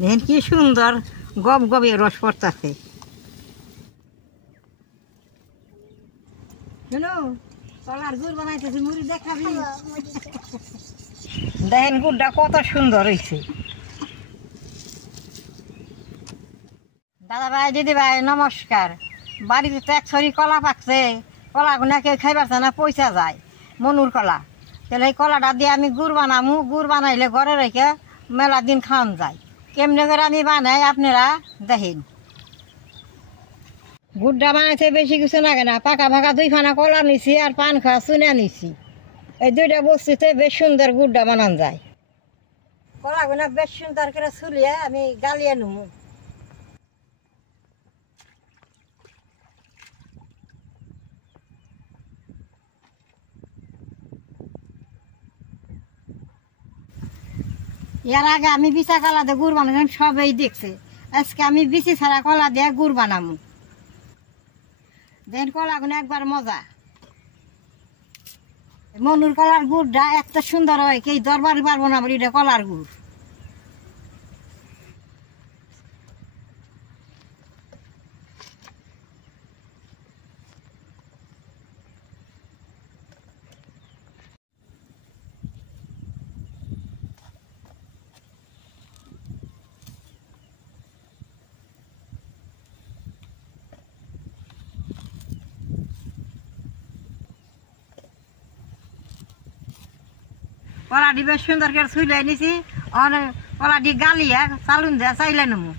দেখেন কি সুন্দর গব গবে রস পড়তেছে। কলার গুড় বানাইতেছি, মুড়ি দেখাবি? দেখেন গুড়টা কত সুন্দর হয়েছে। দাদা ভাই, দিদি ভাই, নমস্কার। বাড়িতে তো এক ছড়ি কলা পাকছে, কলাগুনা কেউ খাইবার চায় না, পয়সা যায় মনুর কলা। তাহলে এই কলাটা দিয়ে আমি গুড় বানামু। গুড় বানাইলে ঘরে রেখে মেলা দিন খাওয়ান যায়। কেমনে করে আমি বানাই আপনারা দেখেন। গুড়টা বানাইতে বেশি কিছু লাগে না, পাকা ফাঁকা 2 ফানা কলা নিছি আর পান খাওয়া চুনা নিছি। এই 2টা বস্তুতে বেশ সুন্দর গুড়টা বানান যায়। কলাগুনা বেশ সুন্দর করে ছুলিয়ে আমি গালিয়ে নেবো। এর আগে আমি বিচা কলা দিয়ে গুড় বানালাম, সবাই দেখছে। আজকে আমি বিচি ছাড়া কলা দিয়ে গুড় বানাবো। দেখেন কলাগুলো একবার মজা। মনুর কলার গুড়টা এত সুন্দর হয়, কেউ দরবার পারবো না বলি, এটা কলার গুড়। কলাটি বেশ সুন্দর করে ছুলে নিছি। কলাটি গালিয়া চালুন দেওয়া চাইলে নেবো।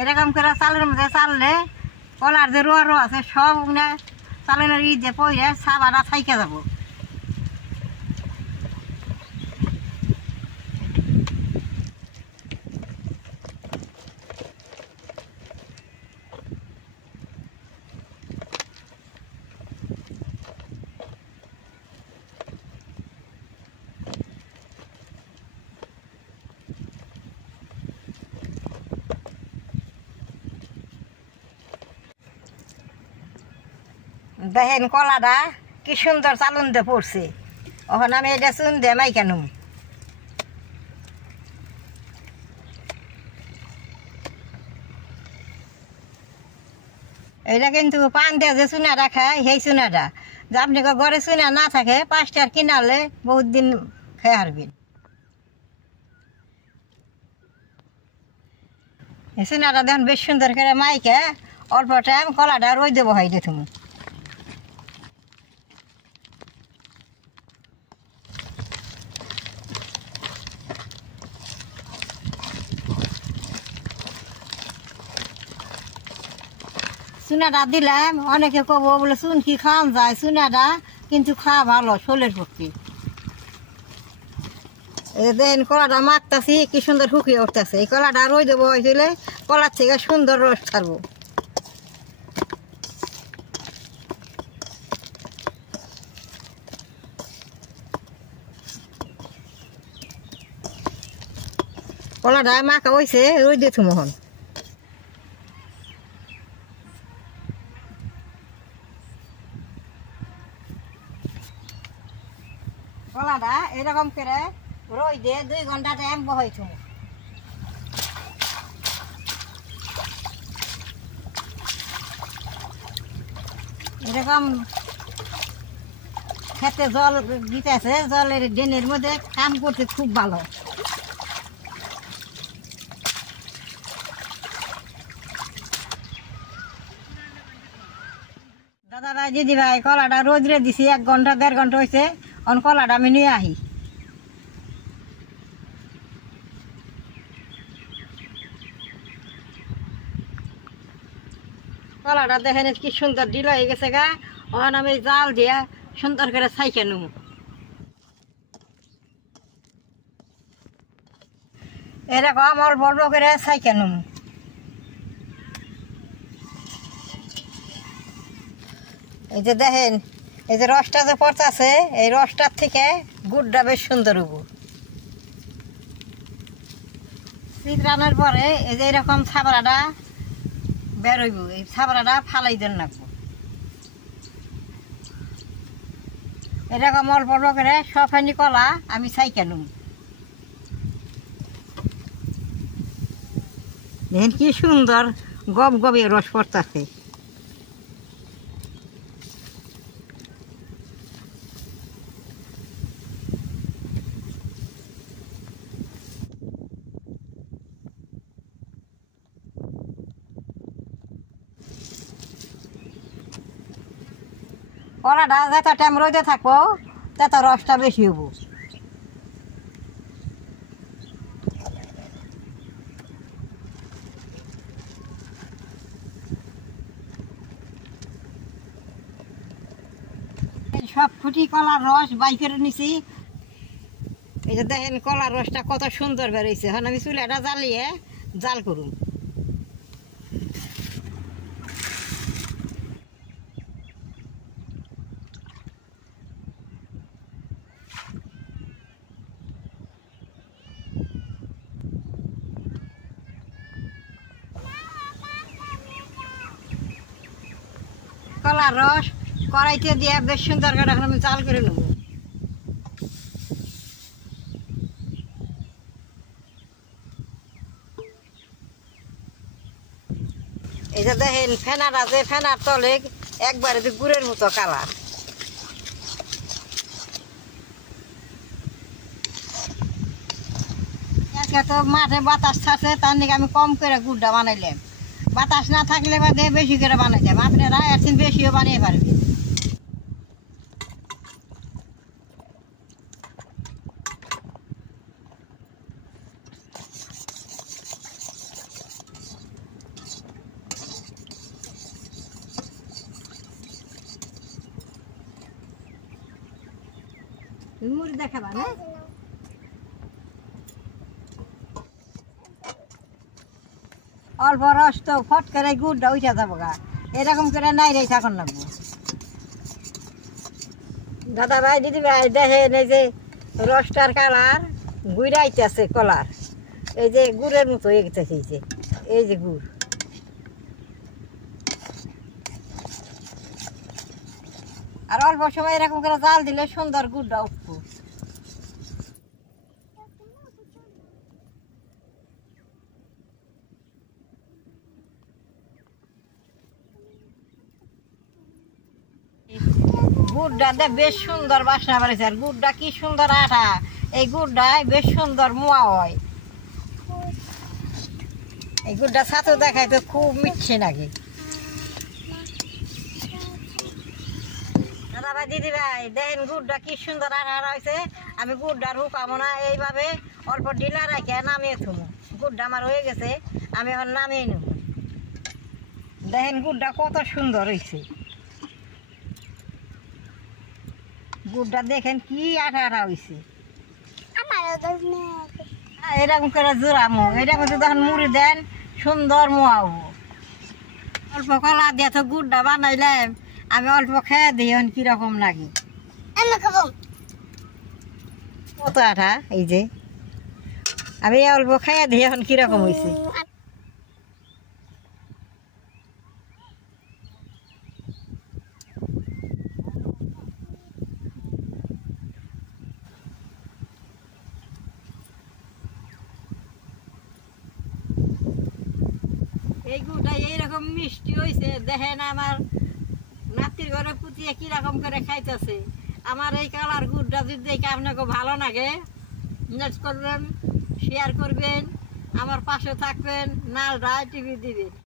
এরকম করে চালের মধ্যে চাললে কলার যে রোয়া রোয়া আছে সব চালের ই দিয়ে পড়ে সাবাটা থাইকে যাব। দেখেন কলাটা কি সুন্দর চালুন দিয়ে পড়ছে। ওখানে আমি এটা চুন দিয়ে মাই কেন। এইটা কিন্তু পান দিয়ে যে চুনাটা খায় সেই চুনাটা, যে আপনি ঘরে চুনা না থাকে 5 টাকার কিনালে বহুত দিন খেয়ে হারবেন। এই চুনাটা দেখুন বেশ সুন্দর করে মাইকে অল্প টাইম কলাটা রই দেবো হয় দিয়ে তুমি। চুনাটা দিলাম, অনেকে কব বলে চুন কি খাওয়ান যায়, চুনাটা কিন্তু খাওয়া ভালো শরীরের পক্ষে। এই দেখেন কলাটা মারতাছি কি সুন্দর শুকিয়ে উঠতেছে। এই কলাটা রই দেবো হয়েছিল, কলার থেকে সুন্দর রস ছাড়বো। কলাটা মাখা হয়েছে, রই দিয়ে থুম। এখন কলাটা এরকম করে রই দিয়ে 2 ঘন্টা টাইম বহাই থুম। এরকম খেতে জল দিতেছে, জলের ড্রেনের মধ্যে কাম করতে খুব ভালো। দাদা ভাই, দিদি ভাই, কলাটা রোদ্রে দিছি 1 ঘন্টা 1.5 ঘন্টা হয়েছে। অন কলাটা আমি নিয়ে আহি। কলাটা দেখেন কি সুন্দর ঢিল হয়ে গেছে গা। অন আমি জাল দিয়া সুন্দর করে ছাইকে নেব। এরকম অল্প অল্প করে ছাইকে নেব। এই যে দেখেন, এই যে রসটা যে পড়তেছে, এই রসটার থেকে গুড়টা বেশ সুন্দর হবো। শীত রান্নার পরে এই যে এরকম ছাবড়াটা বেরোইব, এই ছাবড়াটা ফালাই দেন রাখবো। এরকম অল্প অল্প করে সফানি কলা আমি ছাইকা নুম। দেখেন কি সুন্দর গব গবে রস পড়তেছে। কলাটা যত টাইম রোদে থাকবো তত রসটা বেশি হবো। সব ফুটি কলার রস বাই করে নিছি। এই যে দেখেন কলার রসটা কত সুন্দর বেরোইছে। এখন আমি চুলাটা জ্বালিয়ে জাল করুন। কলার রস কড়াইতে দিয়ে বেশ সুন্দর করে এখন আমি জাল করে নেব। এই যে দেখেন ফেনাটা যে ফেনার তলে একবারে গুড়ের মতো কালার। আজকে তো মাঠে বাতাস ছাড়ছে, তার নাকি আমি কম করে গুড়টা বানাইলাম। বাতাস না থাকলে বাদে বেশি করে বানাইলাম। আপনারা একদিন বেশিও বানিয়ে পারবেন। মুড়ি দেখাবা না? অল্প রস তো ফট করে গুড়টা উঠে যাবো গা, এরকম করে নাই রে থাকুন লাগবো। দাদা ভাই দিদি ভাই দেখেন এই যে রসটার কালার গুড়াইতেছে কলার, এই যে গুড়ের মতো এগিতেছে। এই যে গুড়, আর অল্প সময় এরকম করে জাল দিলে সুন্দর গুড়টা উঠবো। গুড়টা বেশ সুন্দর বাসনা বাড়িছে, আর গুড়টা কি সুন্দর আঠা। এই গুড়টায় বেশ সুন্দর মোয়া হয়। এই গুড়টা ছাতু দেখায় তো খুব মিঠছে নাকি। দাদা ভাই দিদি ভাই দেখেন গুড়টা কি সুন্দর আঠা আঠা হয়েছে। আমি গুড়টা রুকাবো না, এইভাবে অল্প ঢিলা রাখে নামিয়ে থুমো। গুড়টা আমার হয়ে গেছে, আমি এখন নামিয়ে নেব। দেখেন গুড়টা কত সুন্দর হয়েছে। গুড়টা দেখেন কি আঠা আঠা হয়েছে। এরকম করে জোড়ামো, এরকম যখন মুড়ি দেন সুন্দর মোয়াবো। অল্প কলা দিয়ে তো গুড়টা বানাইলাম, আমি অল্প খেয়ে দিই এখন কিরকম লাগে। কত আঠা, এই যে আমি অল্প খেয়ে দিই এখন কিরকম হয়েছে। এই গুড়টা এইরকম মিষ্টি হয়েছে। দেখেন আমার নাতির ঘরে পুতিয়ে কিরকম করে খাইতেছে। আমার এই কালার গুড়টা যদি দেখে আপনাকে ভালো লাগে, নেট করবেন, শেয়ার করবেন, আমার পাশে থাকবেন, নালটা টিভি দিবেন।